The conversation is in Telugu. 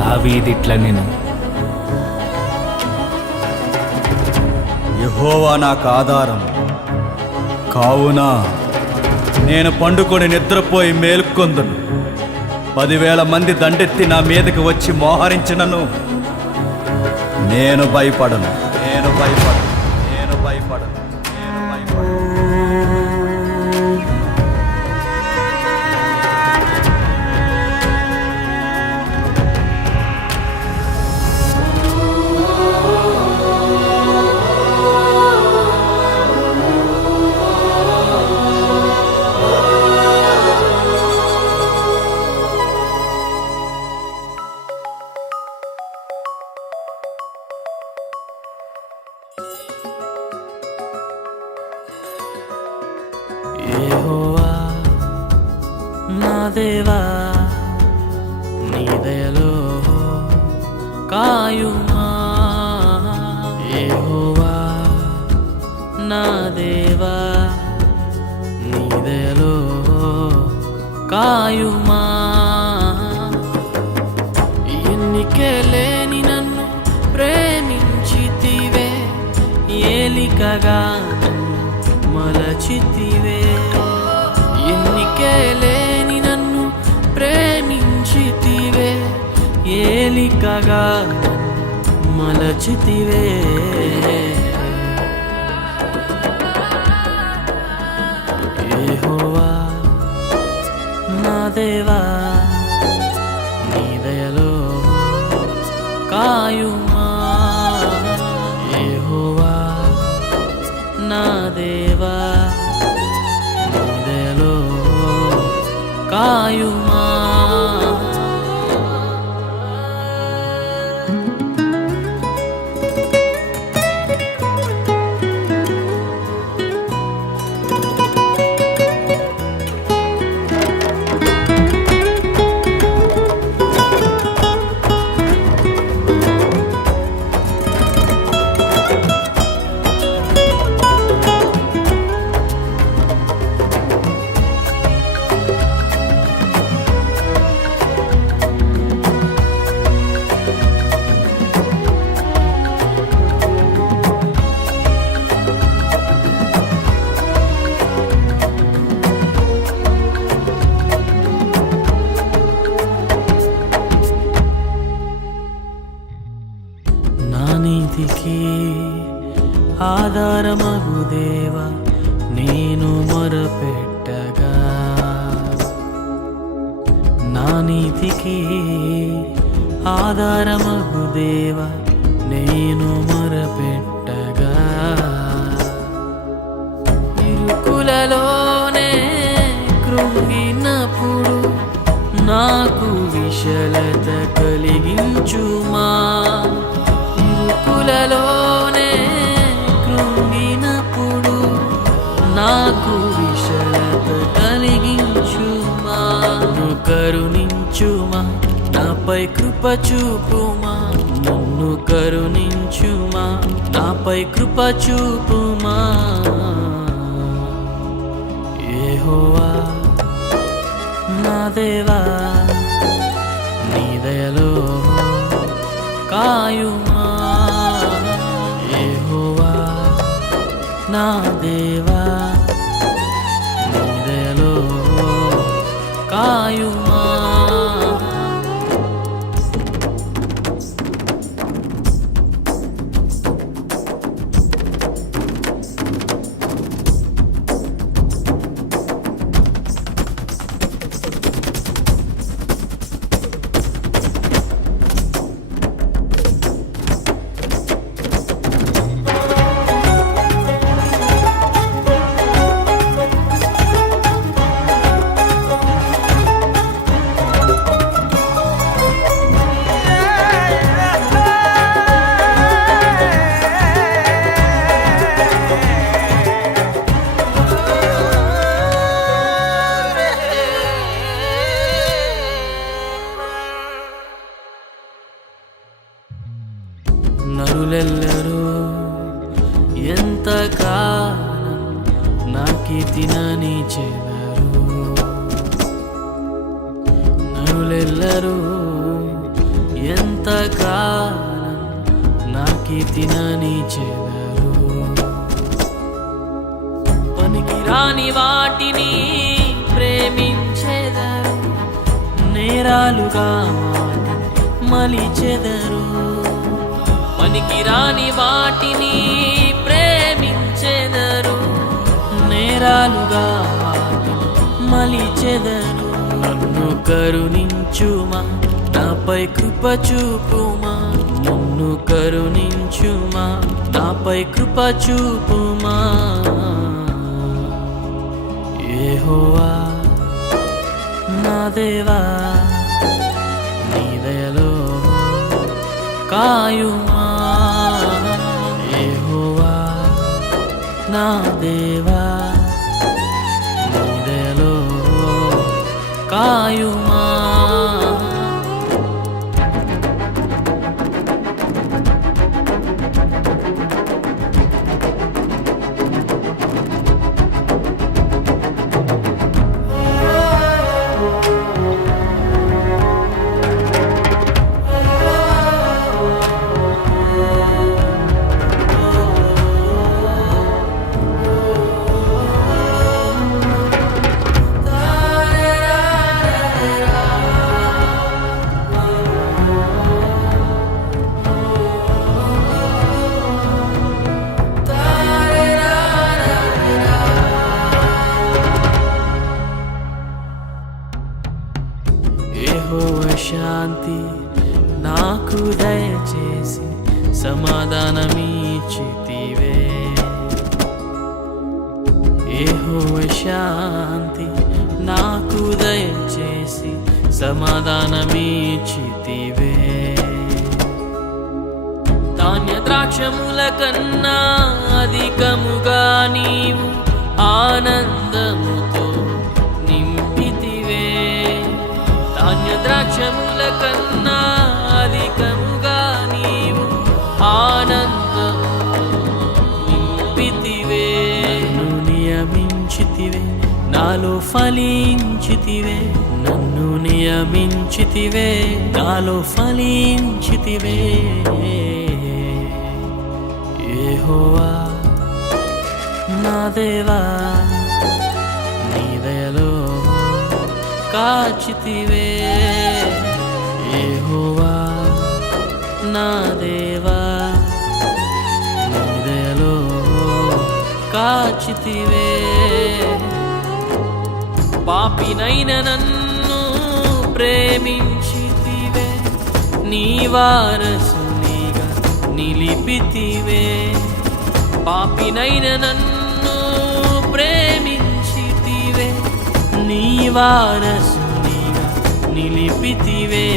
దావీదిట్ల నేను యెహోవా నాకు ఆధారం కావున నేను పండుకొని నిద్రపోయి మేల్కొందును. 10,000 మంది దండెత్తి నా మీదకి వచ్చి మోహరించినను నేను భయపడను. యెహోవా నా దేవా, నీ దయలో కాయుమా. యెహోవా నా దేవా, నీ దయలో కాయుమా. ఎన్నికే లేని నన్ను ప్రేమించితివే, ఏలికగా మలచితివే. ఎన్నికే లేని నన్ను ప్రేమించితివే, ఏలికగా మలచితివే. యెహోవా నా దేవా, నీ దయలో కాయుమా. యెహోవా నా దేవా, నీ దయలో కాయుమా. నా నీతికి ఆధారమగు దేవా, నేను మొరపెట్టగా. నా నీతికి ఆధారమగు దేవా, నేను మొరపెట్టగా. ఇరుకులలోనే కృంగినప్పుడు నాకు విశలత కలిగించుమా. ఇరుకులలోనే కృంగినప్పుడు నాకు విశలత కలిగించుమా. నన్ను కరుణించుమా, నాపై కృప చూపుమా. నన్ను కరుణించుమా, నాపై కృప చూపుమా. యెహోవా నా దేవా, నీ దయలో కాయుమా. యెహోవా నా దేవా, నీ దయలో కాయుమా. నరులెల్లరూ ఎంతకాలం నాకి తినని చెదరు. నరులెల్లరూ కీర్తినని చెదరు. పనికిరాని వాటిని ప్రేమించెదరు, నేరాలుగా మలిచెదరు. పనికిరాని వాటిని ప్రేమించెదరు, నేరాలుగా మలిచెదరు. నన్ను కరుణించుమా, నాపై కృప చూపుమా. నన్ను కరుణించుమా, నాపై కృప చూపుమా. యెహోవా నా దేవా, నీ దయలో కాయుమా. యెహోవా నా దేవా, నీ దయలో కాయుమా. యెహోవా శాంతి నాకు దయచేసి సమాధానమిచ్చితివే. యెహోవా శాంతి నాకు దయచేసి సమాధానమిచ్చితివే. ధాన్య ద్రాక్షముల కన్నా అధికముగా నీవు ఆనందముతో నింపితివే. ధాన్య ద్రాక్షముల కన్నా అధికముగా నీవు ఆనందముతో నింపితివే. నన్ను నియమించితివే, నాలో ఫలించితివే. నన్ను నియమించితివే, నాలో ఫలించితివే. యెహోవా నా దేవా, నీ దయలో కాచితివే. యెహోవా నా దేవా, నీ దయలో కాచితివే. పాపినైన నన్ను ప్రేమించితివే, నీ వారసునిగా నిలిపితివే. పాపినైన నన్ను ప్రేమించితివే, నీ వారసునిగా నిలిపితివే.